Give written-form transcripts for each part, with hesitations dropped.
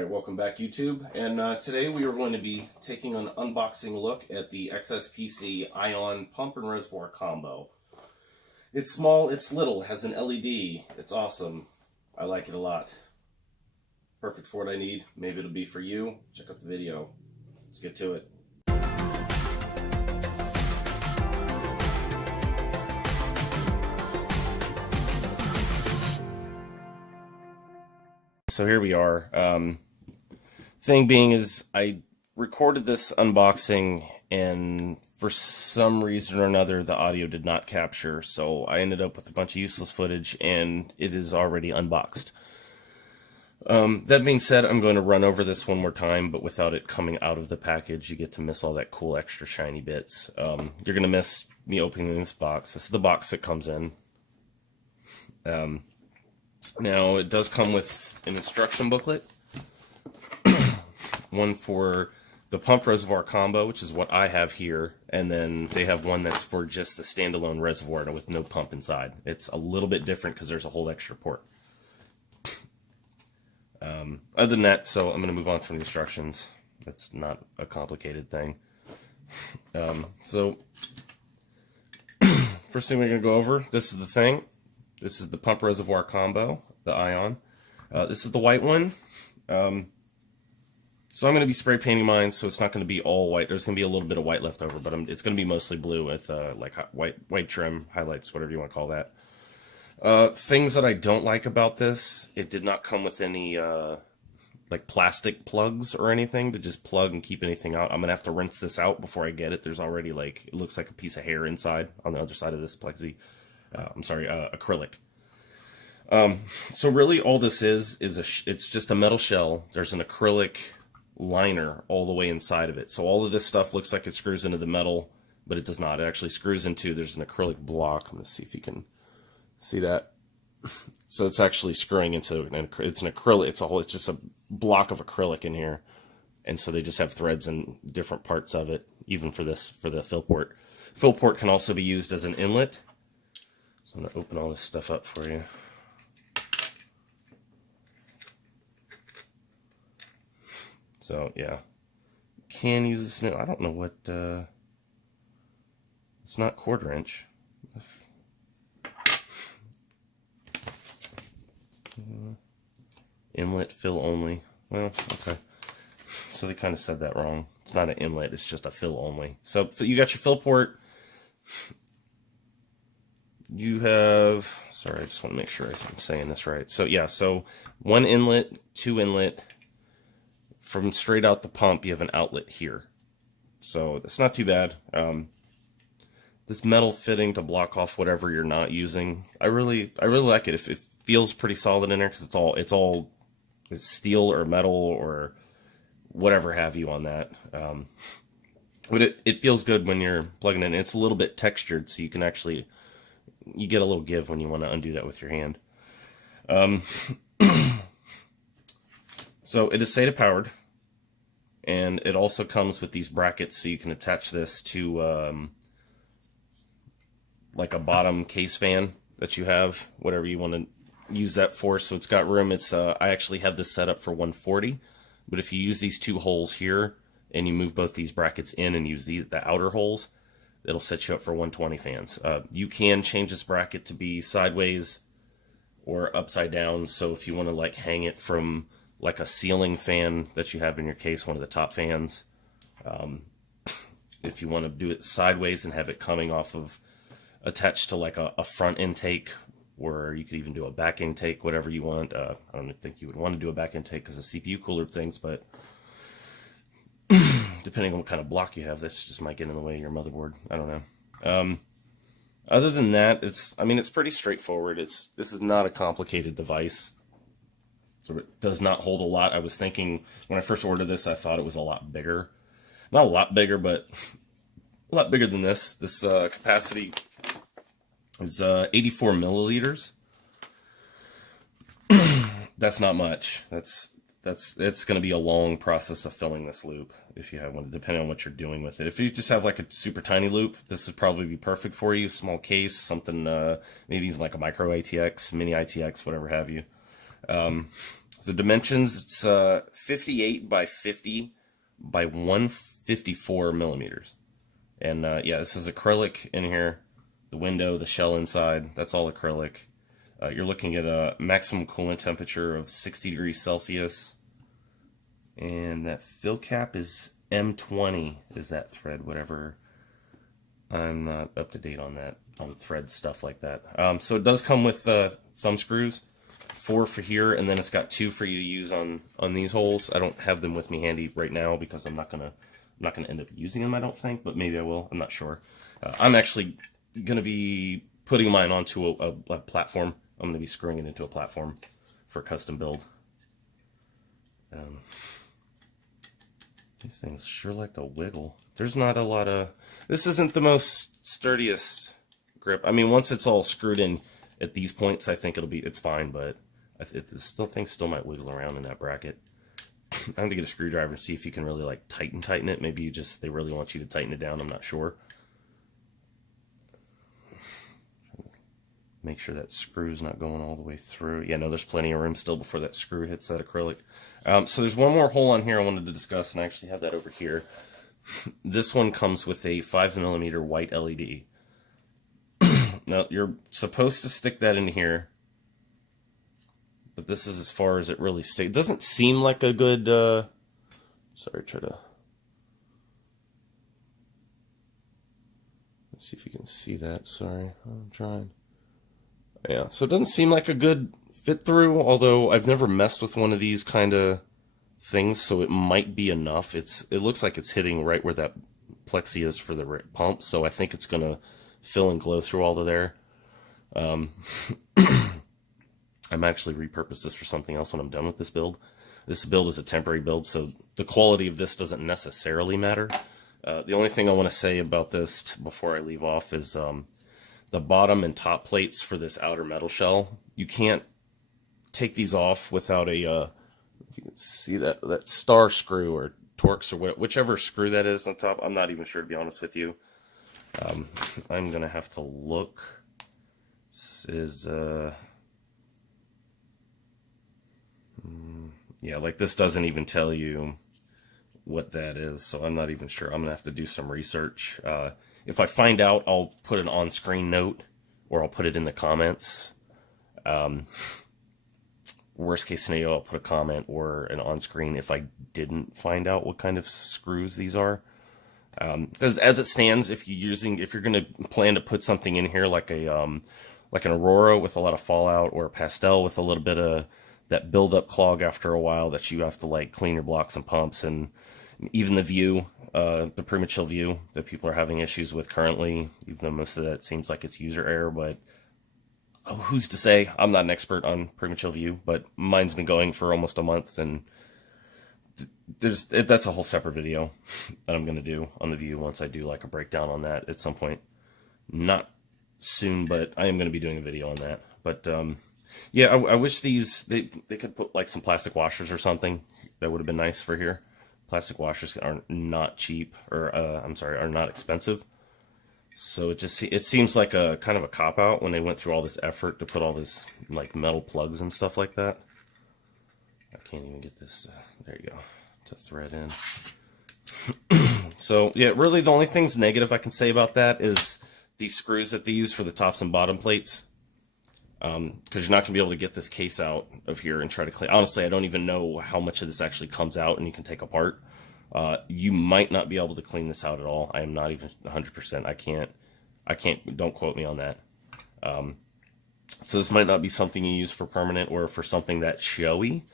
Alright, welcome back YouTube, and today we are going to be taking an unboxing look at the XSPC Ion Pump and Reservoir combo. It's small, it's little, it has an LED, it's awesome, I like it a lot. Perfect for what I need, maybe it'll be for you. Check out the video, let's get to it. So here we are. Thing being is I recorded this unboxing and for some reason or another the audio did not capture, so I ended up with a bunch of useless footage and it is already unboxed. That being said, I'm going to run over this one more time, but without it coming out of the package. You get to miss all that cool extra shiny bits. You're going to miss me opening this box. This is the box that comes in. Now, it does come with an instruction booklet, one for the pump reservoir combo, which is what I have here, and then they have one that's for just the standalone reservoir with no pump inside. It's a little bit different because there's a whole extra port. Other than that, so I'm going to move on from the instructions. That's not a complicated thing. So, first thing we're going to go over, this is the thing. This is the pump reservoir combo, the Ion. This is the white one. So I'm going to be spray painting mine, so it's not going to be all white. There's going to be a little bit of white left over, but it's going to be mostly blue with like white trim, highlights, whatever you want to call that. Things that I don't like about this, it did not come with any like plastic plugs or anything to just plug and keep anything out. I'm going to have to rinse this out before I get it. There's already like, it looks like a piece of hair inside on the other side of this plexi. Acrylic. So really all this is it's just a metal shell. There's an acrylic liner all the way inside of it. So all of this stuff looks like it screws into the metal, but it does not. It actually screws into, there's an acrylic block. I'm going to see if you can see that. So it's actually screwing into, it's an acrylic, it's just a block of acrylic in here. And so they just have threads in different parts of it, even for this, for the fill port. Fill port can also be used as an inlet. So I'm going to open all this stuff up for you. So, yeah. Can use this. I don't know what... it's not quarter inch. Inlet, fill only. Well, okay. So they kind of said that wrong. It's not an inlet, it's just a fill only. So you got your fill port. You have, sorry, I just want to make sure I'm saying this right. So yeah, so one inlet, two inlet. From straight out the pump, you have an outlet here. So that's not too bad. This metal fitting to block off whatever you're not using, I really like it. If it feels pretty solid in there, because it's steel or metal or whatever have you on that. But it feels good when you're plugging in. It's a little bit textured, so you can actually, you get a little give when you want to undo that with your hand. So it is SATA powered, and it also comes with these brackets, so you can attach this to like a bottom case fan that you have, whatever you want to use that for. So it's got room. It's I actually have this set up for 140, but if you use these two holes here and you move both these brackets in and use the outer holes, it'll set you up for 120 fans. You can change this bracket to be sideways or upside down. So if you want to like hang it from like a ceiling fan that you have in your case, one of the top fans, if you want to do it sideways and have it coming off of, attached to like a front intake, or you could even do a back intake, whatever you want. I don't think you would want to do a back intake because of CPU cooler things, but depending on what kind of block you have, this just might get in the way of your motherboard. I don't know. Other than that, it's pretty straightforward. This is not a complicated device. So it does not hold a lot. I was thinking when I first ordered this, I thought it was a lot bigger. Not a lot bigger, but a lot bigger than this. This capacity is 84 milliliters. That's not much. It's going to be a long process of filling this loop if you have one, depending on what you're doing with it. If you just have like a super tiny loop, this would probably be perfect for you. Small case, something, maybe even like a micro ATX, mini ITX, whatever have you. The dimensions, it's 58 by 50 by 154 millimeters. And yeah, this is acrylic in here. The window, the shell inside, that's all acrylic. You're looking at a maximum coolant temperature of 60 degrees Celsius. And that fill cap is M20, is that thread, whatever. I'm not up to date on that, on thread stuff like that. So it does come with thumb screws, 4 for here, and then it's got 2 for you to use on these holes. I don't have them with me handy right now because I'm not gonna end up using them, I don't think, but maybe I will. I'm not sure. I'm actually gonna be putting mine onto a platform. I'm gonna be screwing it into a platform for a custom build. These things sure like to wiggle. There's not a lot of... This isn't the most sturdiest grip. I mean, once it's all screwed in at these points, I think it's fine, but the thing still might wiggle around in that bracket. I'm going to get a screwdriver and see if you can really, like, tighten it. Maybe they really want you to tighten it down. I'm not sure. Make sure that screw's not going all the way through. Yeah, no, there's plenty of room still before that screw hits that acrylic. So there's one more hole on here I wanted to discuss, and I actually have that over here. This one comes with a 5mm white LED. Now, you're supposed to stick that in here, but this is as far as it really sticks. It doesn't seem like a good... Sorry, try to... Let's see if you can see that. Sorry, I'm trying. Yeah, so it doesn't seem like a good fit through, although I've never messed with one of these kind of things, so it might be enough. It looks like it's hitting right where that plexi is for the pump, so I think it's going to fill and glow through all of there. I might actually repurpose this for something else when I'm done with this build. This build is a temporary build, so the quality of this doesn't necessarily matter. The only thing I want to say about this before I leave off is the bottom and top plates for this outer metal shell. You can't take these off without a, if you can see that star screw or Torx or whichever screw that is on top. I'm not even sure, to be honest with you. I'm going to have to look. This is, yeah, like this doesn't even tell you what that is, so I'm not even sure. I'm going to have to do some research. If I find out, I'll put an on-screen note, or I'll put it in the comments. Worst case scenario, I'll put a comment or an on-screen if I didn't find out what kind of screws these are. Because as it stands, if you're going to plan to put something in here like an Aurora with a lot of fallout, or a Pastel with a little bit of that build-up clog after a while that you have to like clean your blocks and pumps, and even the view, the premature view that people are having issues with currently, even though most of that seems like it's user error, but who's to say? I'm not an expert on premature view, but mine's been going for almost a month, and that's a whole separate video that I'm going to do on the view once I do like a breakdown on that at some point. Not soon, but I am going to be doing a video on that. But yeah, I wish they could put like some plastic washers or something. That would have been nice for here. Plastic washers are not cheap, or I'm sorry, are not expensive. So it seems like a kind of a cop-out when they went through all this effort to put all this like metal plugs and stuff like that. I can't even get this, there you go, to thread in. So yeah, really the only things negative I can say about that is these screws that they use for the tops and bottom plates. Because you're not going to be able to get this case out of here and try to clean. Honestly, I don't even know how much of this actually comes out and you can take apart. You might not be able to clean this out at all. I am not even 100%. I can't, don't quote me on that. So this might not be something you use for permanent or for something that's showy.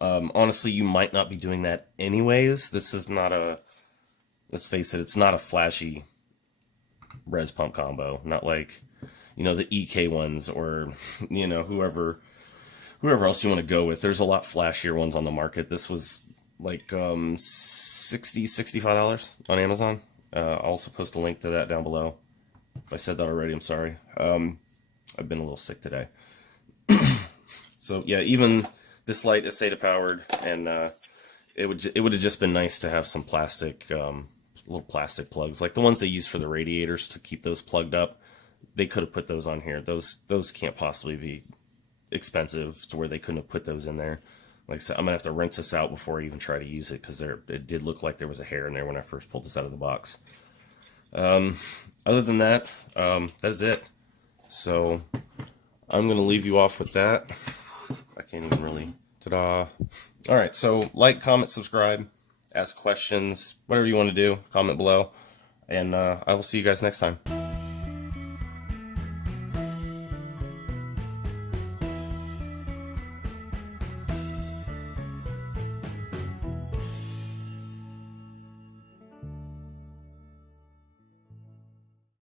Honestly, you might not be doing that anyways. This is not let's face it, it's not a flashy res pump combo. Not like, you know, the EK ones, or, you know, whoever else you want to go with. There's a lot flashier ones on the market. This was like $60, $65 on Amazon. I'll also post a link to that down below. If I said that already, I'm sorry. I've been a little sick today. So yeah, even this light is SATA powered, and it would have just been nice to have some plastic, little plastic plugs, like the ones they use for the radiators to keep those plugged up. They could have put those on here. Those can't possibly be expensive to where they couldn't have put those in there. Like I said, I'm gonna have to rinse this out before I even try to use it, because it did look like there was a hair in there when I first pulled this out of the box. Other than that, that's it. So I'm gonna leave you off with that. I can't even really. Ta-da! All right, so like, comment, subscribe, ask questions, whatever you want to do. Comment below, and I will see you guys next time.